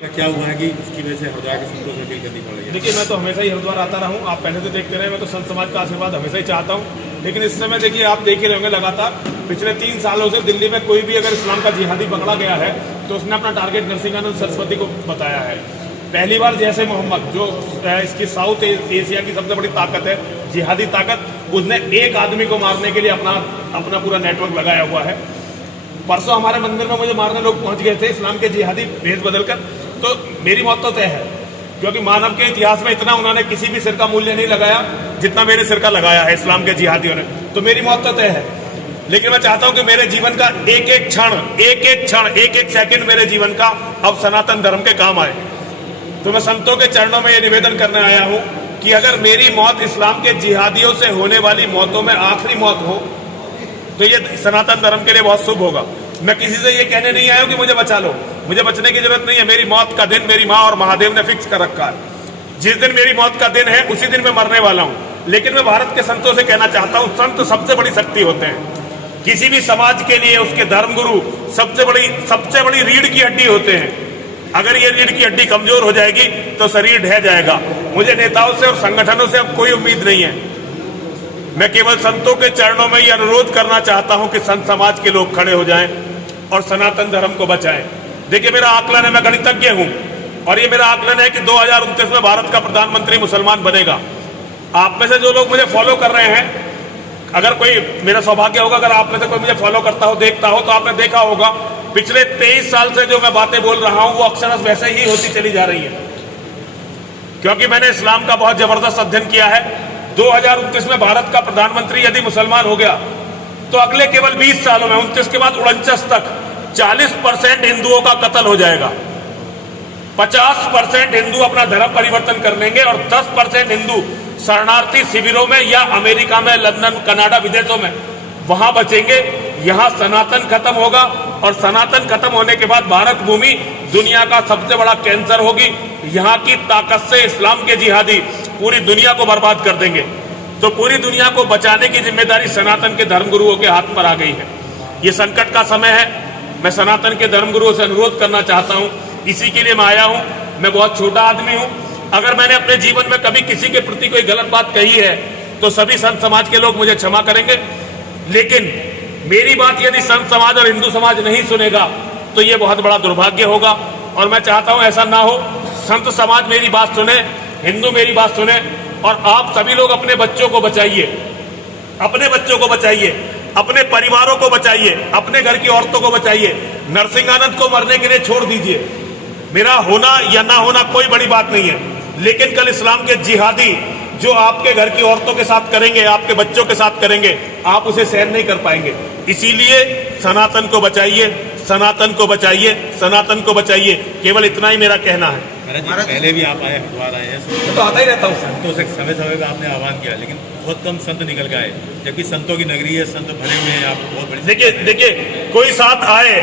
क्या हुआ है कि उसकी वजह से हरिद्वार के संतों से अपील करनी पड़ रही है? देखिए, मैं तो हमेशा ही हरिद्वार आता रहा हूँ। आप पहले से देखते रहे, मैं तो संत समाज का आशीर्वाद हमेशा ही चाहता हूँ। लेकिन इस समय देखिए, आप देख ही रहे होंगे लगातार पिछले 3 सालों से दिल्ली में कोई भी अगर इस्लाम का जिहादी पकड़ा गया है तो उसने अपना टारगेट नरसिंहानंद सरस्वती को बताया है। पहली बार जैसे मोहम्मद, जो इसकी साउथ एशिया की सबसे बड़ी ताकत है, जिहादी ताकत, उसने एक आदमी को मारने के लिए अपना पूरा नेटवर्क लगाया हुआ है। परसों हमारे मंदिर में मुझे मारने लोग पहुंच गए थे इस्लाम के जिहादी भेष बदलकर। तो मेरी मौत तो तय है, क्योंकि मानव के इतिहास में इतना उन्होंने किसी भी सिर का मूल्य नहीं लगाया जितना मेरे सिर का लगाया है इस्लाम के जिहादियों ने। तो मेरी मौत तो तय है। लेकिन मैं चाहता हूं कि मेरे जीवन का एक एक क्षण, एक एक सेकंड मेरे जीवन का अब सनातन धर्म के काम आए। तो मैं संतों के चरणों में ये निवेदन करने आया हूं कि अगर मेरी मौत इस्लाम के जिहादियों से होने वाली मौतों में आखिरी मौत हो तो ये सनातन धर्म के लिए बहुत शुभ होगा। मैं किसी से ये कहने नहीं आया हूं कि मुझे बचा लो, मुझे बचने की जरूरत नहीं है। मेरी मौत का दिन मेरी माँ और महादेव ने फिक्स कर रखा है। जिस दिन मेरी मौत का दिन है उसी दिन मैं मरने वाला हूं। लेकिन मैं भारत के संतों से कहना चाहता हूं, संत सबसे बड़ी शक्ति होते हैं। किसी भी समाज के लिए उसके धर्मगुरु सबसे बड़ी रीढ़ की हड्डी होते हैं। अगर ये रीढ़ की हड्डी कमजोर हो जाएगी तो शरीर ढह जाएगा। मुझे नेताओं से और संगठनों से अब कोई उम्मीद नहीं है। मैं केवल संतों के चरणों में ये अनुरोध करना चाहता हूं कि संत समाज के लोग खड़े हो जाएं और सनातन धर्म को बचाएं। देखिए, मेरा आकलन है, मैं गणितज्ञ हूं और ये मेरा आकलन है कि 2029 में भारत का प्रधानमंत्री मुसलमान बनेगा। आप में से जो लोग मुझे फॉलो कर रहे हैं, अगर कोई, मेरा सौभाग्य होगा अगर आप में से कोई मुझे फॉलो करता हो, देखता हो, तो आपने देखा होगा पिछले 23 साल से जो मैं बातें बोल रहा हूं वो अक्षरशः वैसे ही होती चली जा रही है, क्योंकि मैंने इस्लाम का बहुत जबरदस्त अध्ययन किया है। 2029 में भारत का प्रधानमंत्री यदि मुसलमान हो गया तो अगले केवल 20 सालों में, 29 के बाद 49 तक 40% हिंदुओं का कत्ल हो जाएगा। 50% हिंदू अपना धर्म परिवर्तन कर लेंगे और 10% हिंदू शरणार्थी शिविरों में या अमेरिका में, लंदन, कनाडा, विदेशों में वहां बचेंगे। यहां सनातन खत्म होगा और सनातन खत्म होने के बाद भारत भूमि दुनिया का सबसे बड़ा कैंसर होगी। यहां की ताकत से इस्लाम के जिहादी पूरी दुनिया को बर्बाद कर देंगे। तो पूरी दुनिया को बचाने की जिम्मेदारी सनातन के धर्मगुरुओं के हाथ पर आ गई है। ये संकट का समय है। मैं सनातन के धर्मगुरुओं से अनुरोध करना चाहता हूं, इसी के लिए मैं आया हूं। मैं बहुत छोटा आदमी हूं। अगर मैंने अपने जीवन में कभी किसी के प्रति कोई गलत बात कही है तो सभी संत समाज के लोग मुझे क्षमा करेंगे। लेकिन मेरी बात यदि संत समाज और हिंदू समाज नहीं सुनेगा तो ये बहुत बड़ा दुर्भाग्य होगा और मैं चाहता हूं ऐसा ना हो। संत समाज मेरी बात सुने, हिंदू मेरी बात सुने और आप सभी लोग अपने बच्चों को बचाइए, अपने बच्चों को बचाइए, अपने परिवारों को बचाइए, अपने घर की औरतों को बचाइए। नरसिंहानंद को मरने के लिए छोड़ दीजिए। मेरा होना या ना होना कोई बड़ी बात नहीं है, लेकिन कल इस्लाम के जिहादी जो आपके घर की औरतों के साथ करेंगे, आपके बच्चों के साथ करेंगे, आप उसे सहन नहीं कर पाएंगे। इसीलिए सनातन को बचाइए, सनातन को बचाइए, सनातन को बचाइए। केवल इतना ही मेरा कहना है। महाराज, पहले भी आप आए, हरिद्वार आए हैं, तो आता ही रहता हूँ। संतों से समय समय पर आपने आह्वान किया, लेकिन बहुत कम संत निकल के आए, जबकि संतों की नगरी है, संत भरे हुए हैं। आप बहुत बड़ी, देखिए, कोई साथ आए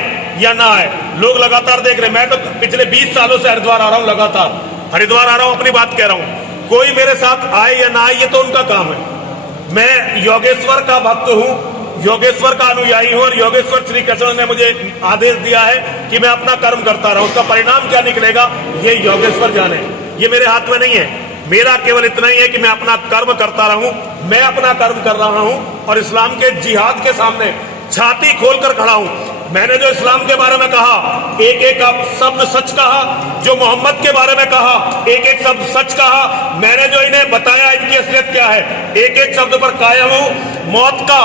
या ना आए, लोग लगातार देख रहे हैं। मैं तो पिछले 20 सालों से हरिद्वार आ रहा हूँ, लगातार हरिद्वार आ रहा हूँ, अपनी बात कह रहा हूँ। कोई मेरे साथ आए या ना आए ये तो उनका काम है। मैं योगेश्वर का भक्त हूँ, योगेश्वर का अनुयायी हूं और योगेश्वर श्री कृष्ण ने मुझे आदेश दिया है कि मैं अपना कर्म करता रहूं। उसका परिणाम क्या निकलेगा ये योगेश्वर जाने, ये मेरे हाथ में नहीं है। मेरा केवल इतना ही है कि मैं अपना कर्म करता रहूं। मैं अपना कर्म कर रहा हूं और इस्लाम के जिहाद के सामने छाती खोलकर खड़ा हूं। मैंने जो इस्लाम के बारे में कहा, एक एक शब्द सच कहा। जो मोहम्मद के बारे में कहा, एक एक शब्द सच कहा। मैंने जो इन्हें बताया इनकी असलियत क्या है, एक एक शब्द पर कायम हूं। मौत का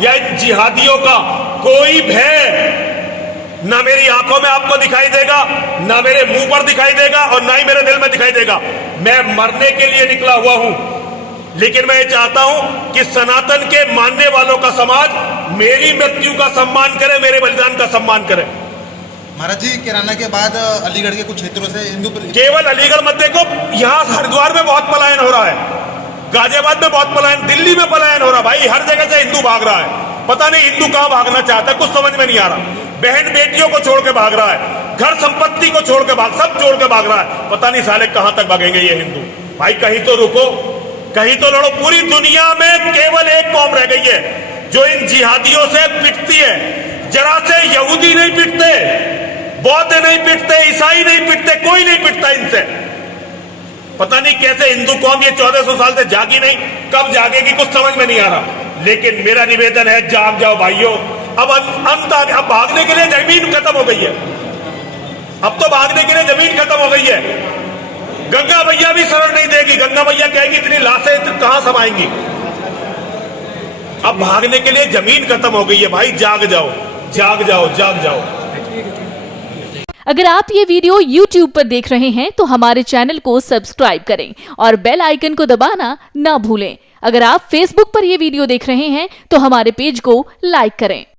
या इन जिहादियों का कोई भय ना मेरी आंखों में आपको दिखाई देगा, ना मेरे मुंह पर दिखाई देगा और ना ही मेरे दिल में दिखाई देगा। मैं मरने के लिए निकला हुआ हूं, लेकिन मैं ये चाहता हूं कि सनातन के मानने वालों का समाज मेरी मृत्यु का सम्मान करे, मेरे बलिदान का सम्मान करे। महाराज जी, किराना के बाद अलीगढ़ के कुछ क्षेत्रों से हिंदू, केवल अलीगढ़ मत देखो, यहाँ हरिद्वार में बहुत पलायन हो रहा है, गाजियाबाद में बहुत पलायन, दिल्ली में पलायन हो रहा है। भाई, हर जगह से हिंदू भाग रहा है। पता नहीं हिंदू कहां भागना चाहता है, कुछ समझ में नहीं आ रहा। बहन बेटियों को छोड़ के भाग रहा है, घर संपत्ति को छोड़ के सब छोड़ के भाग रहा है। पता नहीं साले कहां तक भागेंगे ये हिंदू। भाई, कहीं तो रुको, कहीं तो लड़ो। पूरी दुनिया में केवल एक कौम रह गई है जो इन जिहादियों से पिटती है। जरा से यहूदी नहीं पिटते, बौद्ध नहीं पिटते, ईसाई नहीं पिटते, कोई नहीं पिटता इनसे। पता नहीं कैसे हिंदू कौम ये 1400 साल से जागी नहीं, कब जागेगी कुछ समझ में नहीं आ रहा। लेकिन मेरा निवेदन है, जाग जाओ भाइयों। अब अंत अब भागने के लिए जमीन खत्म हो गई है। अब तो भागने के लिए जमीन खत्म हो गई है। गंगा मैया भी शरण नहीं देगी। गंगा मैया कहेगी इतनी लाशें कहां समाएंगी। अब भागने के लिए जमीन खत्म हो गई है। भाई जाग जाओ, जाग जाओ, जाग जाओ। अगर आप ये वीडियो YouTube पर देख रहे हैं तो हमारे चैनल को सब्सक्राइब करें और बेल आइकन को दबाना ना भूलें। अगर आप Facebook पर ये वीडियो देख रहे हैं तो हमारे पेज को लाइक करें।